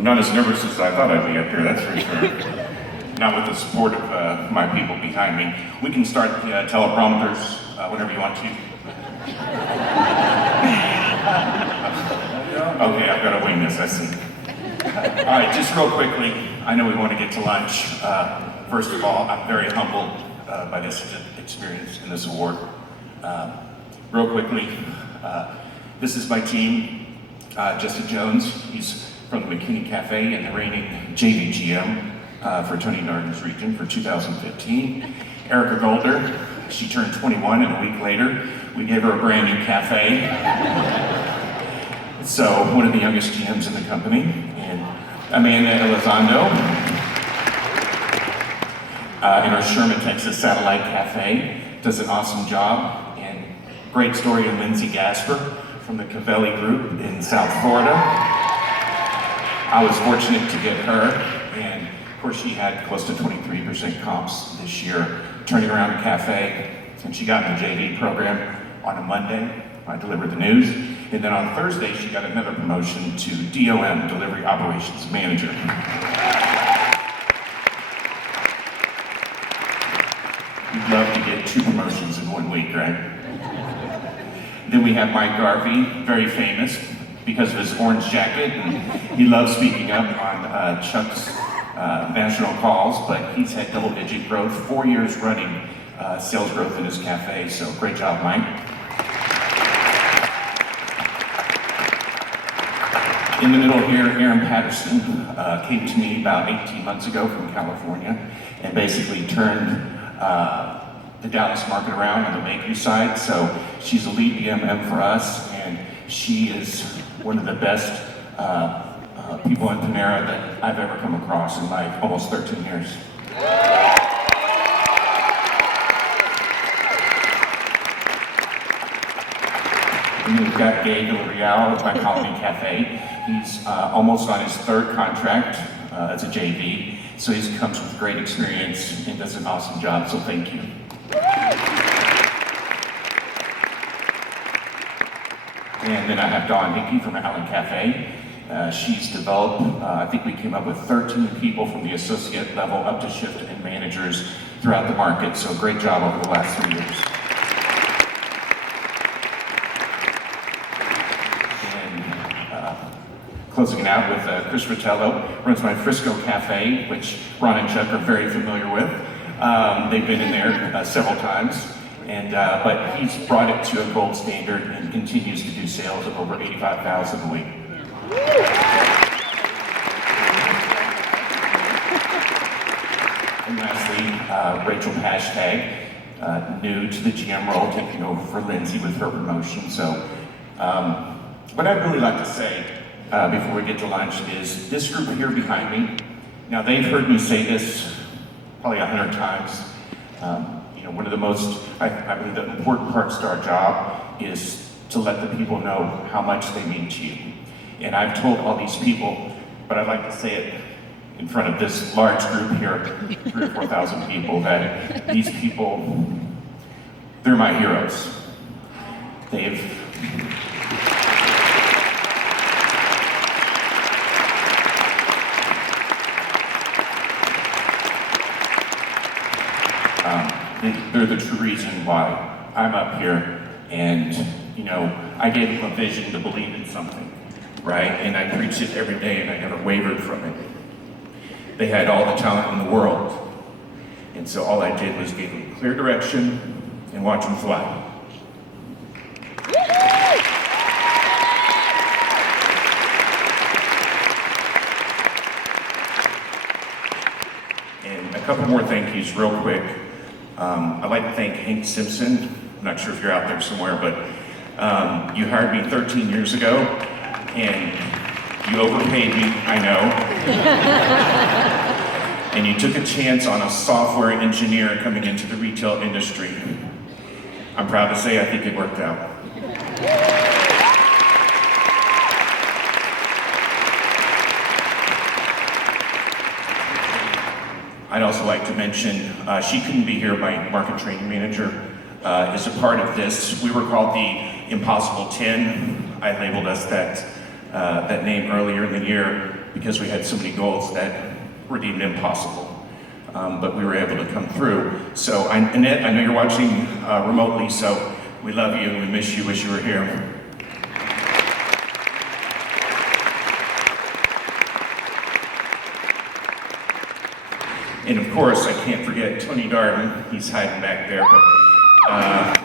I'm not as nervous as I thought I'd be up here, that's for sure. Not with the support of my people behind me. We can start teleprompters whenever you want to. Okay, I've got to wing this, I see. All right, just real quickly, I know we want to get to lunch. First of all, I'm very humbled by this experience and this award. Real quickly, this is my team. Justin Jones, he's from the McKinney Cafe and the reigning JV GM for Tony Darden's region for 2015. Erica Golder, she turned 21 and a week later, we gave her a brand new cafe. So, one of the youngest GMs in the company. And Amanda Elizondo, in our Sherman, Texas satellite cafe, does an awesome job. And great story of Lindsay Gasper from the Cavelli Group in South Florida. I was fortunate to get her, and of course she had close to 23% comps this year, turning around a cafe, and she got in the JV program on a Monday. I delivered the news, and then on Thursday she got another promotion to DOM, Delivery Operations Manager. You'd love to get 2 promotions in 1 week, right? Then we have Mike Garvey, very famous because of his orange jacket, and he loves speaking up on Chuck's national calls, but he's had double-digit growth, 4 years running sales growth in his cafe, so great job, Mike. In the middle here, Aaron Patterson came to me about 18 months ago from California and basically turned the Dallas market around on the bakery side. So she's a lead BMM for us, and she is one of the best people in Panera that I've ever come across in my almost 13 years. And we've got Gabe Villarreal at my Colony Cafe. He's almost on his 3rd contract as a JV, so he comes with great experience and does an awesome job, so thank you. And then I have Dawn Hickey from Allen Cafe. She's developed, I think we came up with 13 people from the associate level up to shift and managers throughout the market, so great job over the last 3 years. Closing it out with Chris Ritello, runs my Frisco Cafe, which Ron and Chuck are very familiar with. They've been in there several times, and but he's brought it to a gold standard and continues to do sales of over $85,000 a week. And lastly, Rachel Hashtag, new to the GM role, taking over for Lindsay with her promotion. So, what I'd really like to say before we get to lunch is this group here behind me. Now they've heard me say this probably 100 times. You know, one of the most, I believe the important parts to our job is to let the people know how much they mean to you. And I've told all these people, but I'd like to say it in front of this large group here, 3,000 or 4,000 people, that these people, they're my heroes. They're the true reason why I'm up here, and you know, I gave them a vision to believe in something, right? And I preached it every day, and I never wavered from it. They had all the talent in the world, and so all I did was give them clear direction and watch them fly. And a couple more thank yous real quick. I'd like to thank Hank Simpson. I'm not sure if you're out there somewhere, but you hired me 13 years ago, and you overpaid me, I know. And you took a chance on a software engineer coming into the retail industry. I'm proud to say I think it worked out. I'd also like to mention, she couldn't be here, my market training manager is a part of this. We were called the Impossible 10. I labeled us that name earlier in the year. because we had so many goals that were deemed impossible. But we were able to come through. So, Annette, I know you're watching remotely, so we love you and we miss you, wish you were here. And of course, I can't forget Tony Darden. He's hiding back there. But,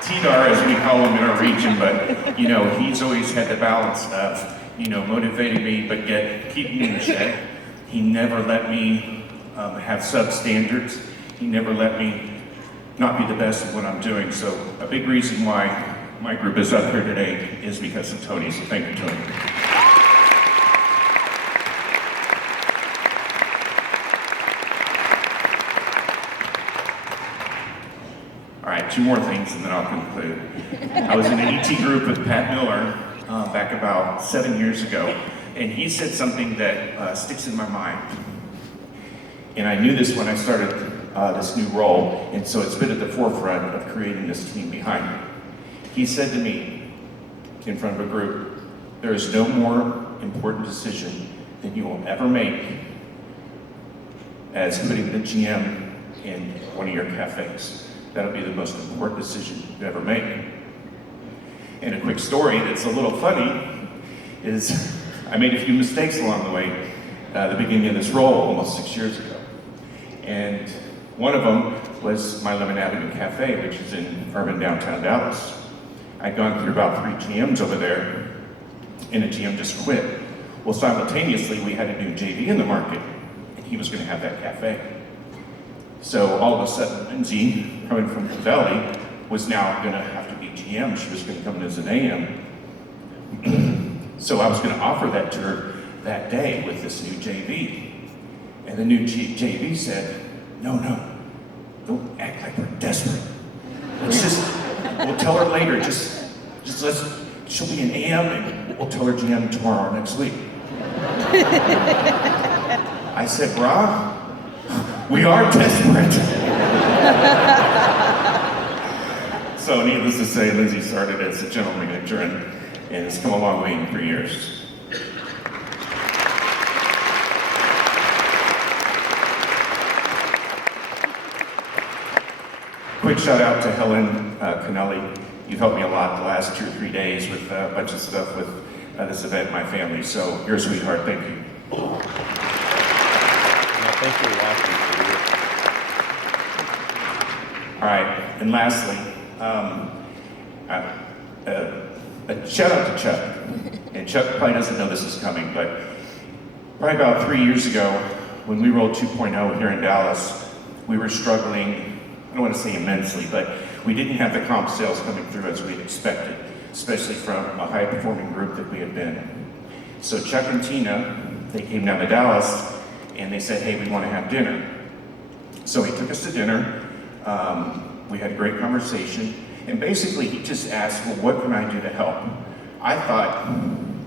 T-Dar, as we call him in our region, but you know, he's always had the balance of, you know, motivating me, but yet keeping me in check. He never let me have substandards. He never let me not be the best at what I'm doing. So a big reason why my group is up here today is because of Tony. So thank you, Tony. All right, two more things and then I'll conclude. I was in an ET group with Pat Miller back about 7 years ago, and he said something that sticks in my mind. And I knew this when I started this new role, and so it's been at the forefront of creating this team behind me. He said to me in front of a group, there is no more important decision than you will ever make as putting the GM in one of your cafes. That'll be the most important decision you ever make. And a quick story that's a little funny is I made a few mistakes along the way at the beginning of this role almost 6 years ago. And one of them was my Lemon Avenue Cafe, which is in urban downtown Dallas. I'd gone through about 3 GMs over there, and a GM just quit. Well, simultaneously, we had a new JV in the market, and he was going to have that cafe. So all of a sudden, Lindsay, coming from the Valley, was now going to have to be GM. She was going to come in as an AM. So I was going to offer that to her that day with this new JV. And the new JV said, no, don't act like we're desperate. We'll tell her later, she'll be an AM and we'll tell her GM tomorrow or next week. I said, brah, we are desperate. So needless to say, Lindsay started as a general manager and has come a long way in 3 years. Quick shout out to Helen Cannelli. You've helped me a lot the last 2 or 3 days with a bunch of stuff with this event, my family. So you're a sweetheart, thank you. Thanks for watching. All right, and lastly, a shout out to Chuck. And Chuck probably doesn't know this is coming, but probably about 3 years ago, when we rolled 2.0 here in Dallas, we were struggling, I don't want to say immensely, but we didn't have the comp sales coming through as we'd expected, especially from a high-performing group that we had been. So Chuck and Tina, they came down to Dallas, and they said, hey, we want to have dinner. So he took us to dinner. We had a great conversation, and basically he just asked, well, what can I do to help? I thought,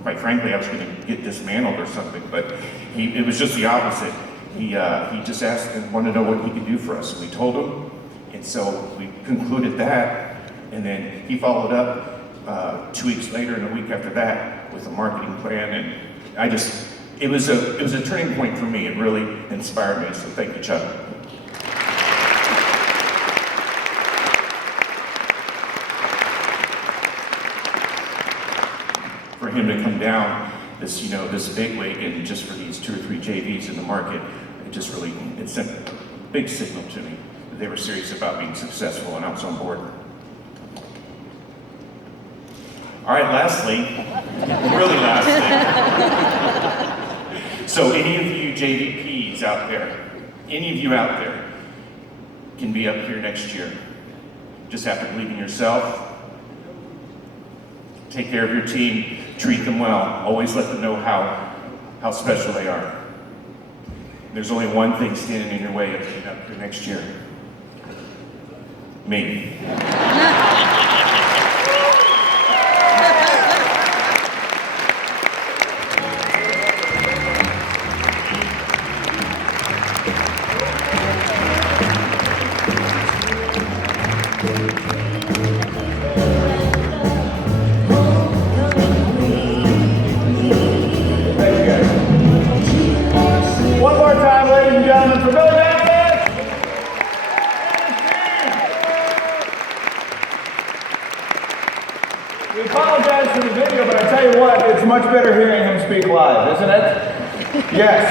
quite frankly, I was going to get dismantled or something, but it was just the opposite. He just asked and wanted to know what he could do for us. So we told him, and so we concluded that, and then he followed up 2 weeks later and a week after that with a marketing plan, and it was a turning point for me. It really inspired me, so thank you, Chuck. For him to come down this big wig and just for these 2 or 3 JVs in the market, it sent a big signal to me that they were serious about being successful, and I was on board. All right, lastly, really lastly, so any of you JVPs out there, any of you out there can be up here next year. Just have to believe in yourself. Take care of your team, treat them well, always let them know how special they are. There's only one thing standing in your way of being up here next year. Me. We apologize for the video, but I tell you what, it's much better hearing him speak live, isn't it? Yes.